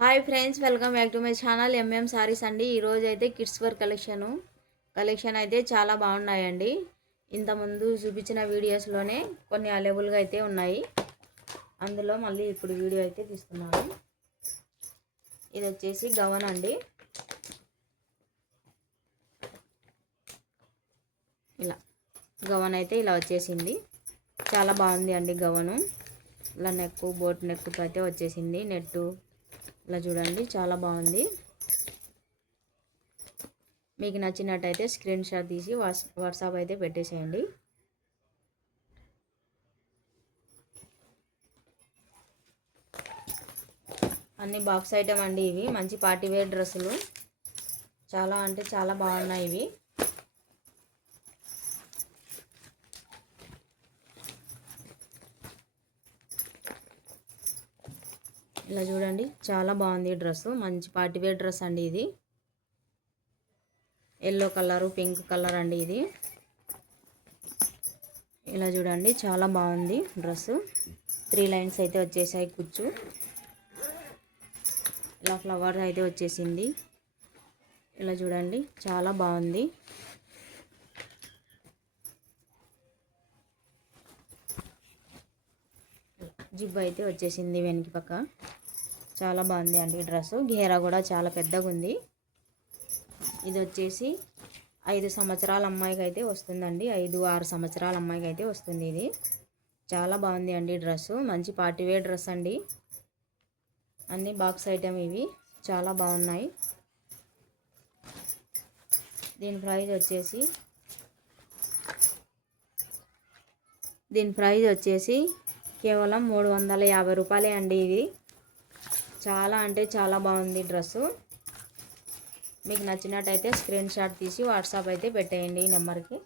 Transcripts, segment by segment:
Hi friends, welcome back to my channel MM saris అండి. ఈరోజు అయితే కిడ్స్ వేర్ కలెక్షన్ అయితే చాలా బాగున్నాయండి. ఇంతకుముందు చూపించిన వీడియోస్లోనే కొన్ని అవైలబుల్గా అయితే ఉన్నాయి. అందులో మళ్ళీ ఇప్పుడు వీడియో అయితే తీస్తున్నాను. ఇది వచ్చేసి గవన్ అండి. ఇలా గవన్ అయితే ఇలా వచ్చేసింది. చాలా బాగుంది అండి గవను. ఇలా నెక్, బోట్ నెక్తో అయితే వచ్చేసింది. నెట్టు ఇలా చూడండి, చాలా బాగుంది. మీకు నచ్చినట్టయితే స్క్రీన్ షాట్ తీసి వాట్సాప్ అయితే పెట్టేసేయండి. అన్ని బాక్స్ ఐటమ్ అండి. ఇవి మంచి పార్టీ వేర్ డ్రెస్సులు, చాలా అంటే చాలా బాగున్నాయి ఇవి. ఇలా చూడండి, చాలా బాగుంది డ్రెస్సు. మంచి పార్టీ వేర్ డ్రెస్ అండి ఇది. ఎల్లో కలరు, పింక్ కలర్ అండి ఇది. ఇలా చూడండి, చాలా బాగుంది డ్రెస్సు. 3 లైన్స్ అయితే వచ్చేసాయి కుచ్చు. ఇలా ఫ్లవర్ అయితే వచ్చేసింది. ఇలా చూడండి, చాలా బాగుంది. జిబ్ అయితే వచ్చేసింది వెనక పక్క. చాలా బాగుంది అండి డ్రెస్సు. ఘేరా కూడా చాలా పెద్దగా ఉంది. ఇది వచ్చేసి 5 సంవత్సరాల అమ్మాయికి అయితే వస్తుందండి. 5-6 సంవత్సరాల అమ్మాయికి అయితే వస్తుంది. ఇది చాలా బాగుంది అండి డ్రెస్సు. మంచి పార్టీవేర్ డ్రెస్ అండి. అన్ని బాక్స్ ఐటమ్ ఇవి, చాలా బాగున్నాయి. దీని ప్రైస్ వచ్చేసి కేవలం 350 రూపాయలే అండి. ఇది చాలా అంటే చాలా బాగుంది డ్రెస్సు. మీకు నచ్చినట్టయితే స్క్రీన్ షాట్ తీసి వాట్సాప్ అయితే పెట్టేయండి ఈ నెంబర్కి.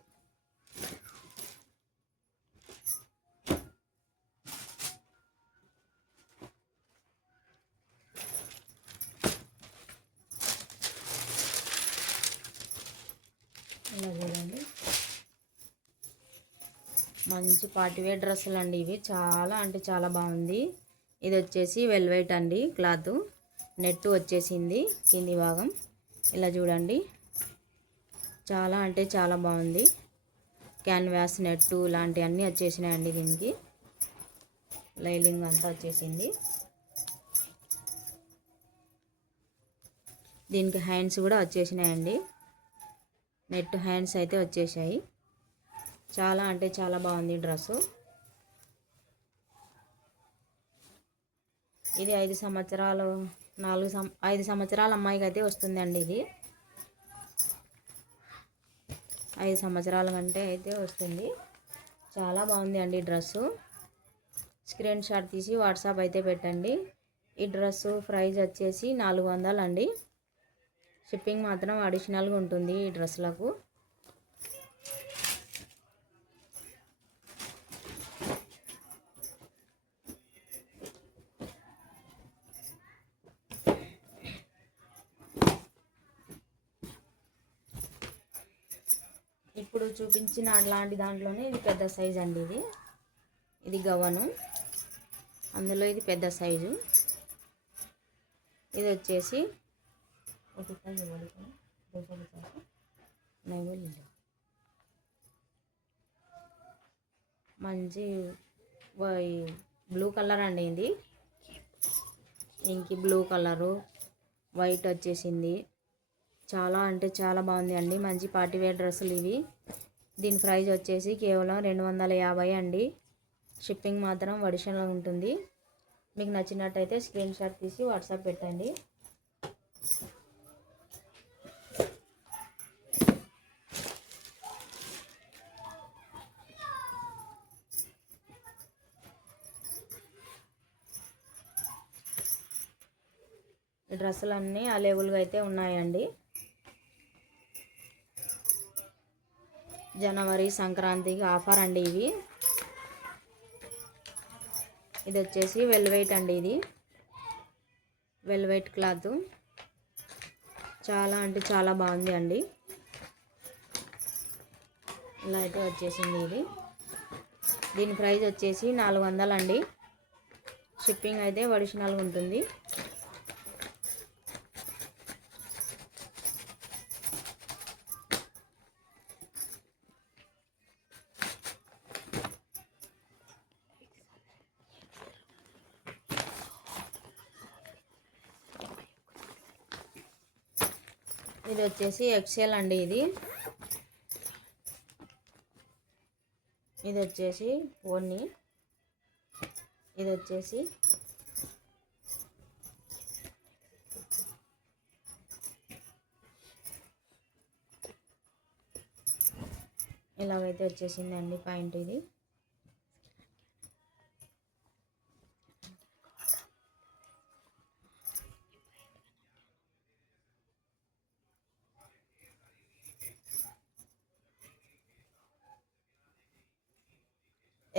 ఇలా చూడండి, మంచి పార్టీవేర్ డ్రెస్సులు అండి ఇవి. చాలా అంటే చాలా బాగుంది. ఇది వచ్చేసి వెల్వెట్ అండి క్లాత్. నెట్ వచ్చేసింది కింది భాగం. ఇలా చూడండి, చాలా అంటే చాలా బాగుంది. క్యాన్వాస్, నెట్టు ఇలాంటివన్నీ వచ్చేసినాయండి దీనికి. లైలింగ్ అంతా వచ్చేసింది. దీనికి హ్యాండ్స్ కూడా వచ్చేసినాయండి. నెట్ హ్యాండ్స్ అయితే వచ్చేసాయి. చాలా అంటే చాలా బాగుంది డ్రెస్సు. ఇది 5 సంవత్సరాల అమ్మాయికి అయితే వస్తుందండి. ఇది 5 సంవత్సరాల కంటే అయితే వస్తుంది. చాలా బాగుంది అండి డ్రెస్సు. స్క్రీన్ షాట్ తీసి వాట్సాప్ అయితే పెట్టండి. ఈ డ్రెస్సు ప్రైస్ వచ్చేసి 400 అండి. షిప్పింగ్ మాత్రం అడిషనల్గా ఉంటుంది ఈ డ్రెస్సులకు. ఇప్పుడు చూపించిన అలాంటి దాంట్లోనే ఇది పెద్ద సైజు అండి. ఇది గవను, అందులో ఇది పెద్ద సైజు. ఇది వచ్చేసి మంచి బ్లూ కలర్ అండి. ఇది ఇంకి బ్లూ కలరు, వైట్ వచ్చేసింది. చాలా అంటే చాలా బాగుంది అండి. మంచి పార్టీవేర్ డ్రెస్సులు ఇవి. దీని ప్రైస్ వచ్చేసి కేవలం 250 అండి. షిప్పింగ్ మాత్రం అడిషనల్ ఉంటుంది. మీకు నచ్చినట్టయితే స్క్రీన్ షాట్ తీసి వాట్సాప్ పెట్టండి. ఈ డ్రెస్సులన్నీ అవైలబుల్గా అయితే ఉన్నాయండి. జనవరి సంక్రాంతికి ఆఫర్ అండి ఇవి. ఇది వచ్చేసి వెల్వెట్ అండి. ఇది వెల్వెట్ క్లాత్. చాలా అంటే చాలా బాగుంది అండి. ఇలా అయితే వచ్చేసింది ఇది. దీని ప్రైస్ వచ్చేసి 400 అండి. షిప్పింగ్ అయితే అడిషనల్గా ఉంటుంది. ఇది వచ్చేసి ఎక్సెల్ అండి. ఇది వచ్చేసి ఓన్ని. ఇది వచ్చేసి ఇలాగైతే వచ్చేసిందండి పాయింట్. ఇది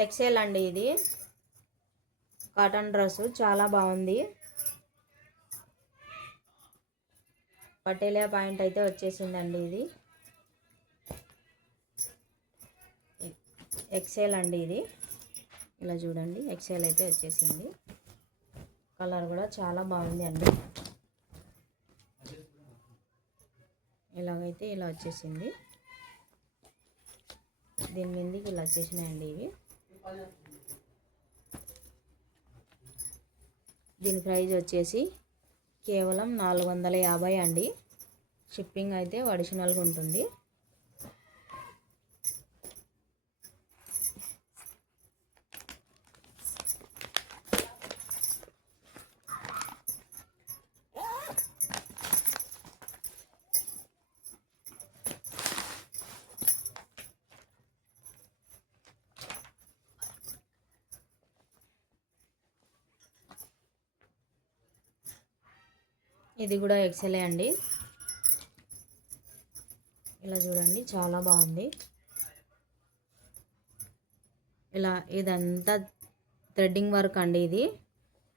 ఎక్సెల్ అండి. ఇది కాటన్ డ్రెస్ చాలా బాగుంది. పటేలియా పాయింట్ అయితే వచ్చేసిందండి. ఇది ఎక్సెల్ అండి. ఇది ఇలా చూడండి, ఎక్సెల్ అయితే వచ్చేసింది. కలర్ కూడా చాలా బాగుంది అండి. ఇలాగైతే ఇలా వచ్చేసింది. దీని మీదకి ఇలా వచ్చేసినాయండి ఇవి. దీని ప్రైస్ వచ్చేసి కేవలం 450 అండి. షిప్పింగ్ అయితే అడిషనల్గా ఉంటుంది. ఇది కూడా ఎక్సెలే అండి. ఇలా చూడండి, చాలా బాగుంది. ఇలా ఇదంతా థ్రెడ్డింగ్ వర్క్ అండి. ఇది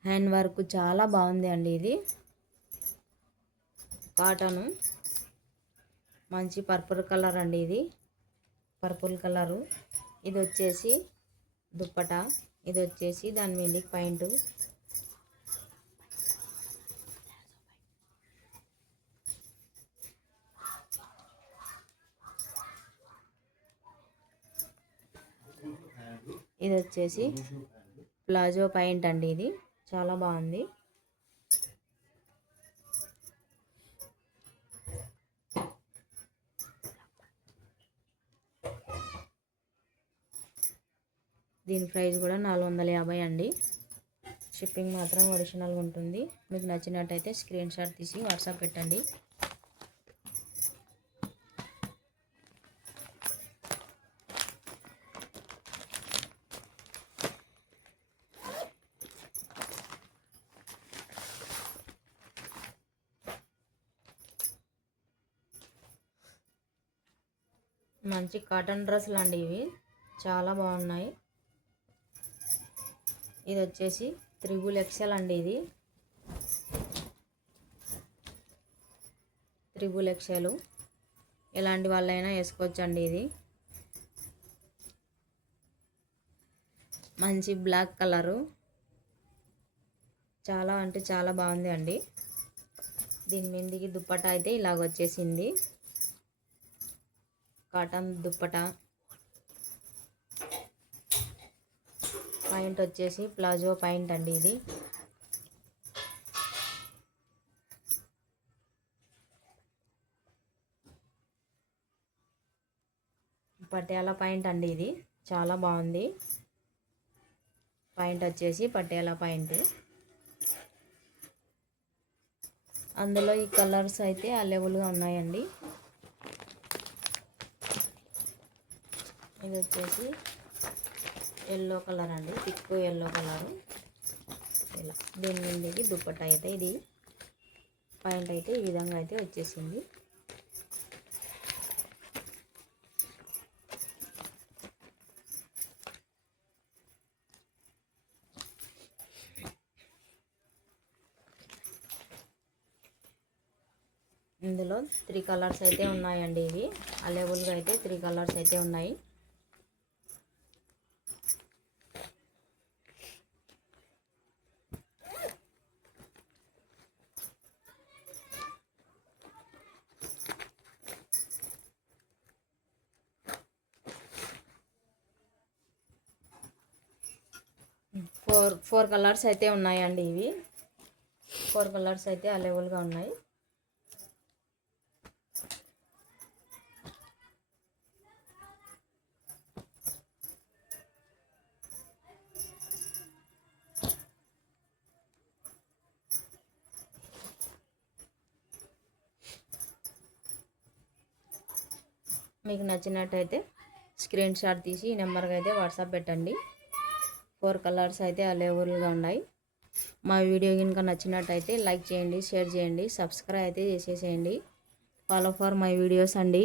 హ్యాండ్ వర్క్ చాలా బాగుంది అండి. ఇది కాటను మంచి పర్పుల్ కలర్ అండి. ఇది పర్పుల్ కలరు. ఇది వచ్చేసి దుప్పట. ఇది వచ్చేసి దాని మీదకి పాయింట్. ఇది వచ్చేసి ప్లాజో పాయింట్ అండి. ఇది చాలా బాగుంది. దీని ప్రైస్ కూడా 450 అండి. షిప్పింగ్ మాత్రం అడిషనల్గా ఉంటుంది. మీకు నచ్చినట్టయితే స్క్రీన్ షాట్ తీసి వాట్సాప్ పెట్టండి. మంచి కాటన్ డ్రెస్సులు అండి. ఇవి చాలా బాగున్నాయి. ఇది వచ్చేసి 3XL అండి. ఇది 3XL ఎలాంటి వాళ్ళైనా వేసుకోవచ్చండి. ఇది మంచి బ్లాక్ కలరు, చాలా అంటే చాలా బాగుంది అండి. దీని మీదకి దుప్పట అయితే ఇలాగ వచ్చేసింది. కాటన్ దుప్పట. పాయింట్ వచ్చేసి ప్లాజో పాయింట్ అండి. ఇది పటియాలా పాయింట్ అండి. ఇది చాలా బాగుంది. పాయింట్ వచ్చేసి పటియాలా పాయింట్. అందులో ఈ కలర్స్ అయితే అవైలబుల్గా ఉన్నాయండి. ఇది వచ్చేసి ఎల్లో కలర్ అండి, థిక్ ఎల్లో కలరు. ఇలా దీని మీదకి దుప్పట్ట అయితే ఇది పాయింట్ అయితే ఈ విధంగా అయితే వచ్చేసింది. ఇందులో 3 కలర్స్ అయితే ఉన్నాయండి. ఇవి అవైలబుల్గా అయితే 3 కలర్స్ అయితే ఉన్నాయి. ఫోర్ కలర్స్ అయితే ఉన్నాయండి. ఇవి 4 కలర్స్ అయితే అవైలబుల్గా ఉన్నాయి. మీకు నచ్చినట్టయితే స్క్రీన్ షాట్ తీసి ఈ నెంబర్కి అయితే వాట్సాప్ పెట్టండి. 4 కలర్స్ అయితే అవైలబుల్గా ఉన్నాయి. మా వీడియో కనుక నచ్చినట్టయితే లైక్ చేయండి, షేర్ చేయండి, సబ్స్క్రైబ్ అయితే చేసేసేయండి. ఫాలో ఫర్ మై వీడియోస్ అండి.